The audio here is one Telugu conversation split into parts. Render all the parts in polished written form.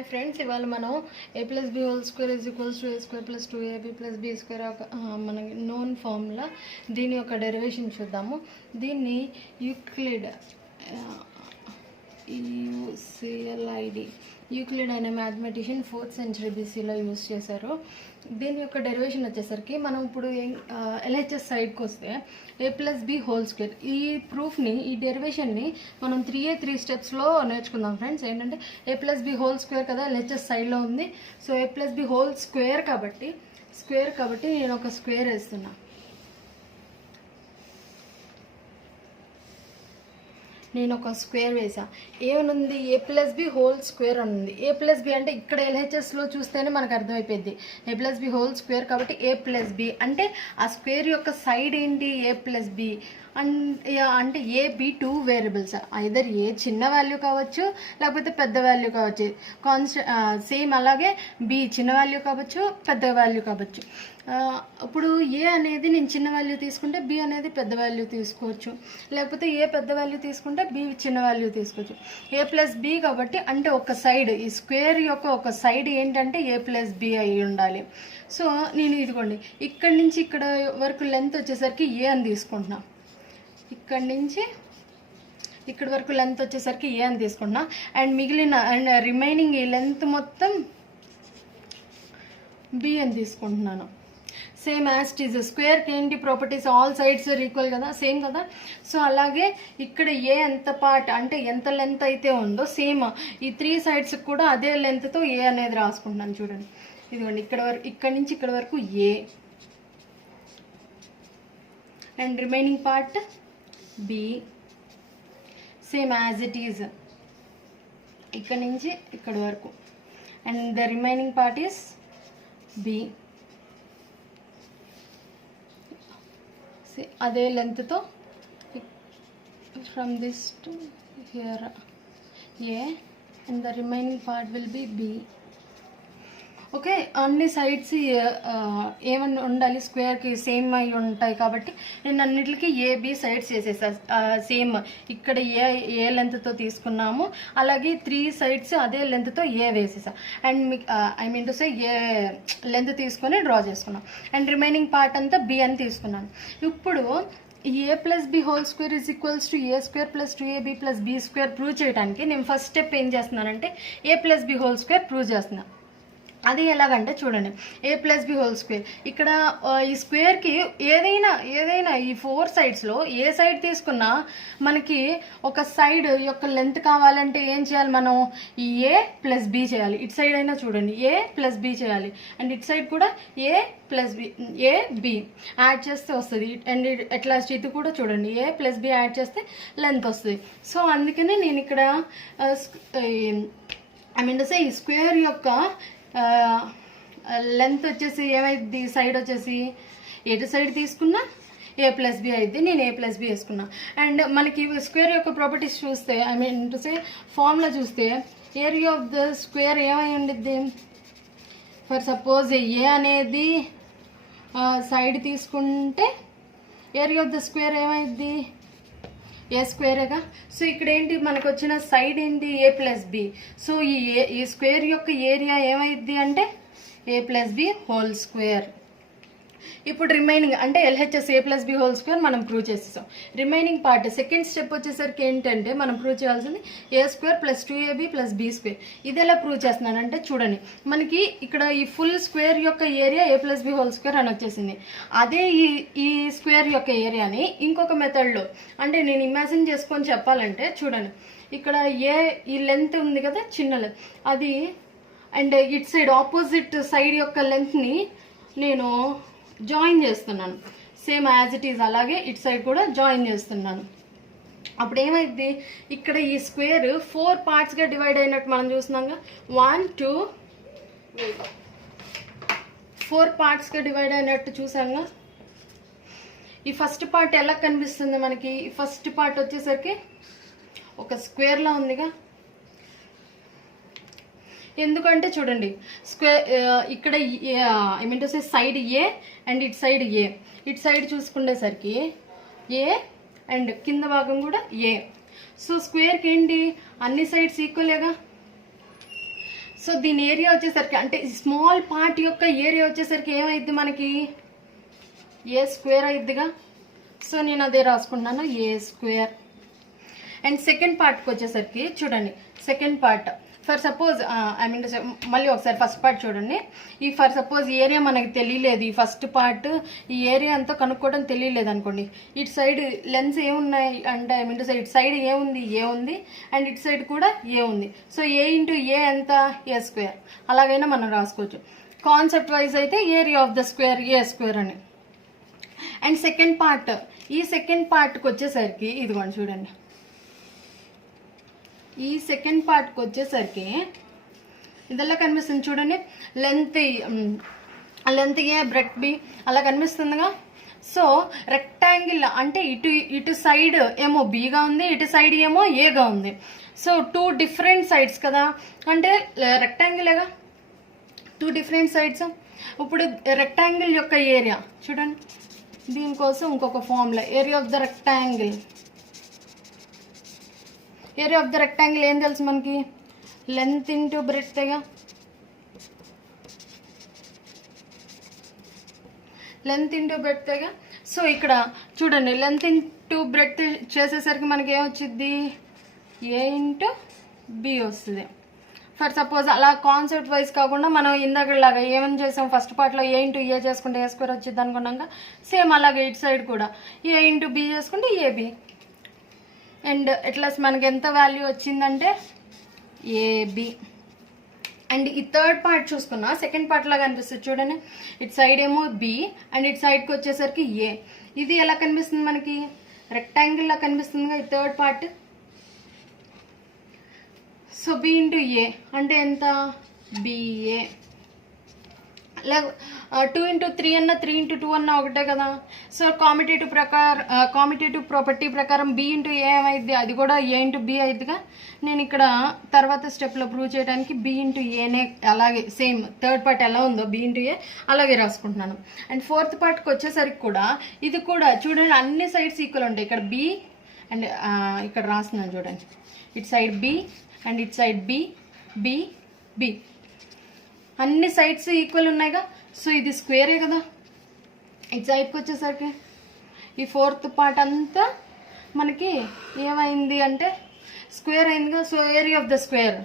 హాయ్ ఫ్రెండ్స్, ఇవాళ మనం a plus b whole square is equals to a square plus 2ab plus b square మనకి నోన్ ఫార్ములా దీని యొక్క డెరివేషన్ చూద్దాము. దీన్ని యూక్లిడ్ యూక్లిడ్ అనే మ్యాథమెటిషియన్ 4th century BCలో యూజ్ చేశారు. దీని యొక్క డెరివేషన్ వచ్చేసరికి మనం ఇప్పుడు LHS సైడ్కి వస్తే a plus b whole square, ఈ ప్రూఫ్ని ఈ డెరివేషన్ని మనం 3 స్టెప్స్లో నేర్చుకుందాం ఫ్రెండ్స్. ఏంటంటే a plus b whole square కదా, LHS సైడ్లో ఉంది. So a plus b whole square కాబట్టి నేను ఒక స్క్వేర్ వేస్తున్నా. నేను ఒక స్క్వేర్ వేసా. ఏమనుంది? a plus b whole square అని ఉంది. a plus b అంటే ఇక్కడ LHSలో చూస్తేనే మనకు అర్థమైపోయింది. a plus b whole square కాబట్టి a plus b అంటే ఆ స్క్వేర్ యొక్క సైడ్ ఏంటి? a plus b అంటే ఏ బి 2 వేరియబుల్స్, ఐదర్ ఏ చిన్న వాల్యూ కావచ్చు లేకపోతే పెద్ద వాల్యూ కావచ్చు. సేమ్ అలాగే బి చిన్న వాల్యూ కావచ్చు పెద్ద వాల్యూ కావచ్చు. ఇప్పుడు ఏ అనేది నేను చిన్న వాల్యూ తీసుకుంటే బి అనేది పెద్ద వాల్యూ తీసుకోవచ్చు, లేకపోతే ఏ పెద్ద వాల్యూ తీసుకుంటే బి చిన్న వాల్యూ తీసుకోవచ్చు. a plus b కాబట్టి అంటే ఒక సైడ్, ఈ స్క్వేర్ యొక్క ఒక సైడ్ ఏంటంటే a plus b అయి ఉండాలి. సో నేను ఇదిగోండి ఇక్కడి నుంచి ఇక్కడ వరకు లెంత్ వచ్చేసరికి ఏ అని తీసుకుంటున్నా. ఇక్కడి నుంచి ఇక్కడ వరకు లెంత్ వచ్చేసరికి ఏ అని తీసుకుంటున్నా. అండ్ మిగిలిన రిమైనింగ్ ఈ లెంత్ మొత్తం బి అని తీసుకుంటున్నాను. సేమ్ యాజ్ ఇట్ ఈజ్ స్క్వేర్కి ఏంటి properties? All sides are equal కదా, సేమ్ కదా. సో అలాగే ఇక్కడ ఏ ఎంత పార్ట్ అంటే ఎంత లెంత్ అయితే ఉందో సేమ్ ఈ 3 sides కూడా అదే లెంత్తో ఏ అనేది రాసుకుంటున్నాను. చూడండి ఇదిగోండి ఇక్కడ నుంచి ఇక్కడ వరకు A and remaining part B, same as it is ఇక్కడ నుంచి ఇక్కడ వరకు. And the remaining part is B, అదే లెంత్తో from this to here A and the remaining part will be B. Okay, అన్ని సైడ్స్ ఏమన్నా ఉండాలి? స్క్వేర్కి సేమ్ అయి ఉంటాయి కాబట్టి నేను అన్నిటికీ ఏబి సైడ్స్ చేసేసా. సేమ్ ఇక్కడ ఏ లెంత్తో తీసుకున్నాము అలాగే 3 sides అదే లెంత్తో ఏ వేసేసా. And I mean to say A length తీసుకొని డ్రా చేసుకున్నాం. అండ్ రిమైనింగ్ పార్ట్ అంతా బి అని తీసుకున్నాను. ఇప్పుడు a plus b whole square is equals to a square plus 2ab plus b square prove చేయడానికి నేను ఫస్ట్ స్టెప్ ఏం చేస్తున్నానంటే a plus b whole square prove చేస్తున్నా. అది ఎలాగంటే చూడండి, a plus b whole square ఇక్కడ ఈ స్క్వేర్కి ఏదైనా ఈ 4 sidesలో ఏ సైడ్ తీసుకున్నా మనకి ఒక సైడ్ యొక్క లెంత్ కావాలంటే ఏం చేయాలి? మనం ఈ a plus b చేయాలి. ఇటు సైడ్ అయినా చూడండి a plus b చేయాలి. అండ్ ఇటు సైడ్ కూడా a plus b యాడ్ చేస్తే వస్తుంది. అండ్ అట్లాస్ట్ ఇది కూడా చూడండి a plus b యాడ్ చేస్తే లెంత్ వస్తుంది. సో అందుకనే నేను ఇక్కడ ఐ మీన్ టు సే ఈ స్క్వేర్ యొక్క లెంత్ వచ్చేసి ఏమైంది? సైడ్ వచ్చేసి ఎటు సైడ్ తీసుకున్నా a plus b అయితే నేను a plus b వేసుకున్నా. అండ్ మనకి స్క్వేర్ యొక్క ప్రాపర్టీస్ చూస్తే I mean to say formula చూస్తే ఏరియా ఆఫ్ ద స్క్వేర్ ఏమై ఉండిద్ది? ఫర్ సపోజ్ ఏ అనేది సైడ్ తీసుకుంటే ఏరియా ఆఫ్ ద స్క్వేర్ ఏమైంది? ఏ స్క్వేరేగా. సో ఇక్కడ ఏంటి మనకు వచ్చిన సైడ్ ఏంటి? a plus b. సో ఈ స్క్వేర్ యొక్క ఏరియా ఏమైంది అంటే a plus b whole square. ఇప్పుడు రిమైనింగ్ అంటే LHS a plus b whole square మనం ప్రూవ్ చేసేసాం. రిమైనింగ్ పార్ట్ సెకండ్ స్టెప్ వచ్చేసరికి ఏంటంటే మనం ప్రూవ్ చేయాల్సింది a square plus 2ab plus b square. ఇది ఎలా ప్రూవ్ చేస్తున్నానంటే చూడండి, మనకి ఇక్కడ ఈ ఫుల్ స్క్వేర్ యొక్క area a plus b whole square అని వచ్చేసింది. అదే ఈ స్క్వేర్ యొక్క ఏరియాని ఇంకొక మెథడ్లో అంటే నేను ఇమాజిన్ చేసుకొని చెప్పాలంటే చూడండి, ఇక్కడ ఈ లెంత్ ఉంది కదా, చిన్న లెంత్ అది, and it side opposite side యొక్క లెంత్ని నేను జాయిన్ చేస్తున్నాను. సేమ్ యాజ్ ఇట్ ఈజ్ అలాగే ఇటు సైడ్ కూడా జాయిన్ చేస్తున్నాను. అప్పుడు ఏమైంది? ఇక్కడ ఈ స్క్వేర్ 4 partsగా డివైడ్ అయినట్టు మనం చూస్తున్నాంగా. 1 2 4 partsగా డివైడ్ అయినట్టు చూసాంగా. ఈ ఫస్ట్ పార్ట్ ఎలా కనిపిస్తుంది మనకి? ఈ ఫస్ట్ పార్ట్ వచ్చేసరికి ఒక స్క్వేర్లా ఉందిగా. ఎందుకంటే చూడండి స్క్వేర్ ఇక్కడ I mean to say side A and ఇటు సైడ్ ఏ, ఇటు సైడ్ చూసుకునేసరికి ఏ అండ్ కింద భాగం కూడా ఏ. సో స్క్వేర్కి ఏంటి? అన్ని సైడ్స్ ఈక్వలేగా. సో దీని ఏరియా వచ్చేసరికి అంటే స్మాల్ పార్ట్ యొక్క ఏరియా వచ్చేసరికి ఏమైద్ది మనకి ఏ స్క్వేర్ అయిద్దిగా. సో నేను అదే రాసుకుంటున్నాను ఏ స్క్వేర్. అండ్ సెకండ్ పార్ట్కి వచ్చేసరికి చూడండి, second part for suppose I mean మళ్ళీ ఒకసారి ఫస్ట్ పార్ట్ చూడండి. ఈ ఫర్ సపోజ్ ఏరియా మనకి తెలియలేదు, ఈ ఫస్ట్ పార్ట్ ఈ ఏరియా అంతా కనుక్కోవడం తెలియలేదు అనుకోండి. ఇటు సైడ్ లెన్స్ ఏమున్నాయి అంటే ఐ మీన్ ఇటు సైడ్ ఏముంది ఏ ఉంది, అండ్ ఇటు సైడ్ కూడా ఏ ఉంది. సో ఏ ఇంటూ ఏ ఎంత ఏ స్క్వేర్, అలాగైనా మనం రాసుకోవచ్చు. కాన్సెప్ట్ వైజ్ అయితే area of the square A square అని. అండ్ సెకండ్ పార్ట్, ఈ సెకండ్ పార్ట్కి వచ్చేసరికి ఇదిగోండి చూడండి, ఈ సెకండ్ పార్ట్కి వచ్చేసరికి ఇదల్లా కనిపిస్తుంది చూడండి, లెంత్ ఏ బ్రెడ్ బి అలా కనిపిస్తుందిగా. సో రెక్టాంగిల్ అంటే ఇటు సైడ్ ఏమో బిగా ఉంది, ఇటు సైడ్ ఏమో ఏగా ఉంది. సో 2 డిఫరెంట్ సైడ్స్ కదా, అంటే రెక్టాంగిలేగా 2 డిఫరెంట్ సైడ్స్. ఇప్పుడు రెక్టాంగిల్ యొక్క ఏరియా చూడండి, దీనికోసం ఇంకొక formula area of the rectangle. Area of the rectangle ఏం తెలుసు మనకి, లెంత్ ఇంటూ బ్రెడ్తేగా. లెంత్ ఇంటూ బ్రెడ్తేగా. సో ఇక్కడ చూడండి లెంత్ ఇంటూ బ్రెడ్త్ చేసేసరికి మనకి ఏమొచ్చింది ఏ ఇంటూ బి వస్తుంది. ఫర్ సపోజ్ అలా కాన్సెప్ట్ వైజ్ కాకుండా మనం ఇందాకలాగా ఏమని చేసాం, ఫస్ట్ పార్ట్లో ఏ ఇంటూ ఏ చేసుకుంటే ఏ స్క్వేర్ వచ్చింది అనుకున్నాక సేమ్ అలాగే ఇటు సైడ్ కూడా ఏ ఇంటూ బి చేసుకుంటే ఏబి. అండ్ ఎట్లా మనకి ఎంత వాల్యూ వచ్చిందంటే ఏబి. అండ్ ఈ థర్డ్ పార్ట్ చూసుకున్నా సెకండ్ పార్ట్ లాగా కనిపిస్తుంది చూడండి, ఇటు సైడ్ ఏమో బి అండ్ ఇటు సైడ్కి వచ్చేసరికి ఏ. ఇది ఎలా కనిపిస్తుంది మనకి రెక్టాంగిల్ లా కనిపిస్తుందిగా ఈ third part. So B into A అంటే ఎంత బిఏ. 2 ఇంటూ 3 అన్న 3 ఇంటూ 2 అన్న ఒకటే కదా. సో కామిటేటివ్ ప్రాపర్టీ ప్రకారం బి ఇంటూ ఏ ఏమైద్ది, అది కూడా ఏ ఇంటూ బి అయిద్దిగా. నేను ఇక్కడ తర్వాత స్టెప్లో ప్రూవ్ చేయడానికి బి ఇంటూ ఏనే అలాగే సేమ్ థర్డ్ పార్ట్ ఎలా ఉందో బి ఇంటూ ఏ అలాగే రాసుకుంటున్నాను. అండ్ ఫోర్త్ పార్ట్కి వచ్చేసరికి కూడా ఇది కూడా చూడండి అన్ని సైడ్స్ ఈక్వల్ ఉంటాయి. ఇక్కడ బి అండ్ ఇక్కడ రాస్తున్నాను చూడండి, ఇటు సైడ్ బి అండ్ ఇటు సైడ్ బి బి బి అన్ని సైడ్స్ ఈక్వల్ ఉన్నాయిగా. సో ఇది స్క్వేరే కదా. ఇటు సైడ్కి వచ్చేసరికి ఈ ఫోర్త్ పార్ట్ అంతా మనకి ఏమైంది అంటే స్క్వేర్ అయిందిగా. So area of the square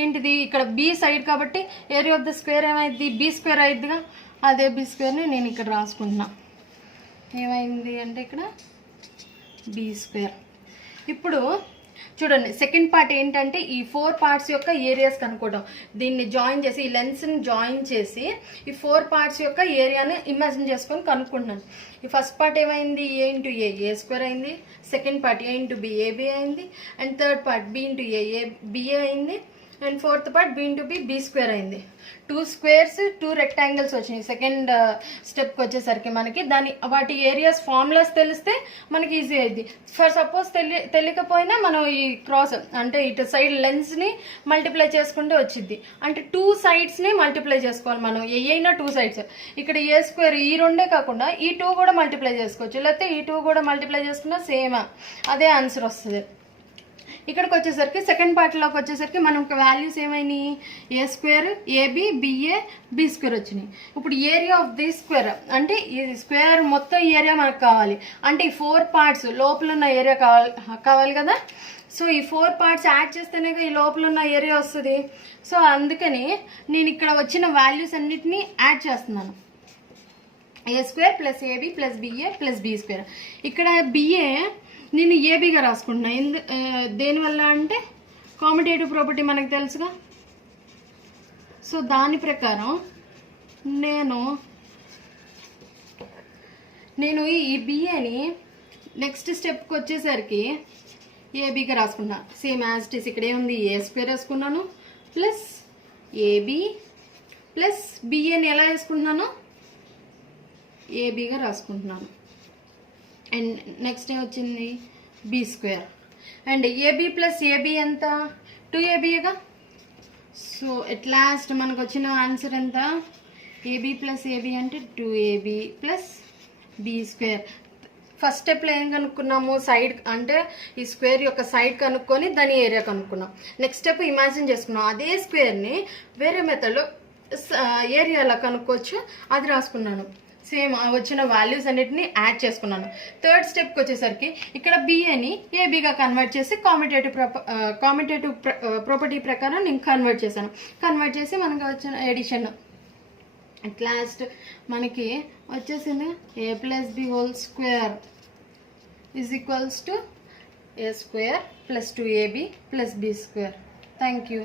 ఏంటిది ఇక్కడ బి సైడ్ కాబట్టి ఏరియా ఆఫ్ ద స్క్వేర్ ఏమైంది బి స్క్వేర్ అయిద్దిగా. అదే బి స్క్వేర్ని నేను ఇక్కడ రాసుకుంటున్నా, ఏమైంది అంటే ఇక్కడ బి స్క్వేర్. ఇప్పుడు చూడండి సెకండ్ పార్ట్ ఏంటంటే ఈ 4 పార్ట్స్ యొక్క ఏరియాస్ కనుక్కోవడం. దీన్ని జాయిన్ చేసి ఈ లెన్స్ని జాయిన్ చేసి ఈ 4 పార్ట్స్ యొక్క ఏరియాని ఇమాజిన్ చేసుకొని కనుక్కుంటున్నాను. ఈ ఫస్ట్ పార్ట్ ఏమైంది ఏ ఇంటూ ఏ స్క్వేర్ అయింది, second part A into B AB అయింది, and third part B into A BA అయింది, and fourth part B into B square అయింది. 2 స్క్వేర్స్ 2 రెక్టాంగిల్స్ వచ్చినాయి. సెకండ్ స్టెప్కి వచ్చేసరికి మనకి వాటి ఏరియాస్ ఫార్ములాస్ తెలిస్తే మనకి ఈజీ అయింది. ఫర్ సపోజ్ తెలియకపోయినా మనం ఈ క్రాస్ అంటే ఇటు సైడ్ లెన్స్ని మల్టిప్లై చేసుకుంటే వచ్చింది. అంటే 2 సైడ్స్ని మల్టిప్లై చేసుకోవాలి మనం, అయినా 2 సైడ్స్. ఇక్కడ ఏ స్క్వేర్ ఈ రెండే కాకుండా ఈ 2 కూడా మల్టిప్లై చేసుకోవచ్చు, లేకపోతే ఈ 2 కూడా మల్టిప్లై చేసుకున్నా సేమ్ అదే ఆన్సర్ వస్తుంది. ఇక్కడికి వచ్చేసరికి సెకండ్ పార్ట్లోకి వచ్చేసరికి మనకు వాల్యూస్ ఏమైనాయి A square AB BA B square వచ్చినాయి. ఇప్పుడు ఏరియా ఆఫ్ ది స్క్వేర్ అంటే ఈ స్క్వేర్ మొత్తం ఏరియా మనకు కావాలి. అంటే ఈ 4 పార్ట్స్ లోపల ఉన్న ఏరియా కావాలి కదా. సో ఈ 4 పార్ట్స్ యాడ్ చేస్తేనే ఈ లోపల ఉన్న ఏరియా వస్తుంది. సో అందుకని నేను ఇక్కడ వచ్చిన వాల్యూస్ అన్నిటినీ యాడ్ చేస్తున్నాను. A square plus AB plus BA plus B square. ఇక్కడ బిఏ నేను ఏబీగా రాసుకుంటున్నా. దేనివల్ల అంటే కామిటేటివ్ ప్రాపర్టీ మనకు తెలుసుగా. సో దాని ప్రకారం నేను ఈ బిఏని నెక్స్ట్ స్టెప్కి వచ్చేసరికి ఏబీగా రాసుకున్నా. సేమ్ యాజ్ ఇట్ ఈస్ ఇక్కడ ఏముంది ఏ స్క్వేర్ వేసుకున్నాను ప్లస్ ఏబి ప్లస్ బిఏని ఎలా వేసుకుంటున్నాను ఏబీగా రాసుకుంటున్నాను. అండ్ నెక్స్ట్ ఏమొచ్చింది B square. And AB plus AB ఎంత 2ABగా. సో ఎట్ లాస్ట్ మనకు వచ్చిన ఆన్సర్ ఎంత ఏబి ప్లస్ ఏబి అంటే 2AB plus B square. First స్టెప్లో ఏం కనుక్కున్నాము, సైడ్ అంటే ఈ స్క్వేర్ యొక్క సైడ్ కనుక్కొని దాని ఏరియా కనుక్కున్నాం. నెక్స్ట్ స్టెప్ ఇమాజిన్ చేసుకున్నాం. అదే స్క్వేర్ని వేరే మెథడ్లో ఏరియాలో కనుక్కోవచ్చు, అది రాసుకున్నాను. సేమ్ వచ్చిన వాల్యూస్ అన్నిటిని యాడ్ చేసుకున్నాను. థర్డ్ స్టెప్కి వచ్చేసరికి ఇక్కడ బిఏని ఏబీగా కన్వర్ట్ చేసి కామిటేటివ్ ప్రాపర్టీ ప్రకారం నేను కన్వర్ట్ చేశాను. కన్వర్ట్ చేసి మనకు వచ్చిన ఎడిషన్ అట్ లాస్ట్ మనకి వచ్చేసింది a + b whole square is equals to a² + 2ab + b². Thank you.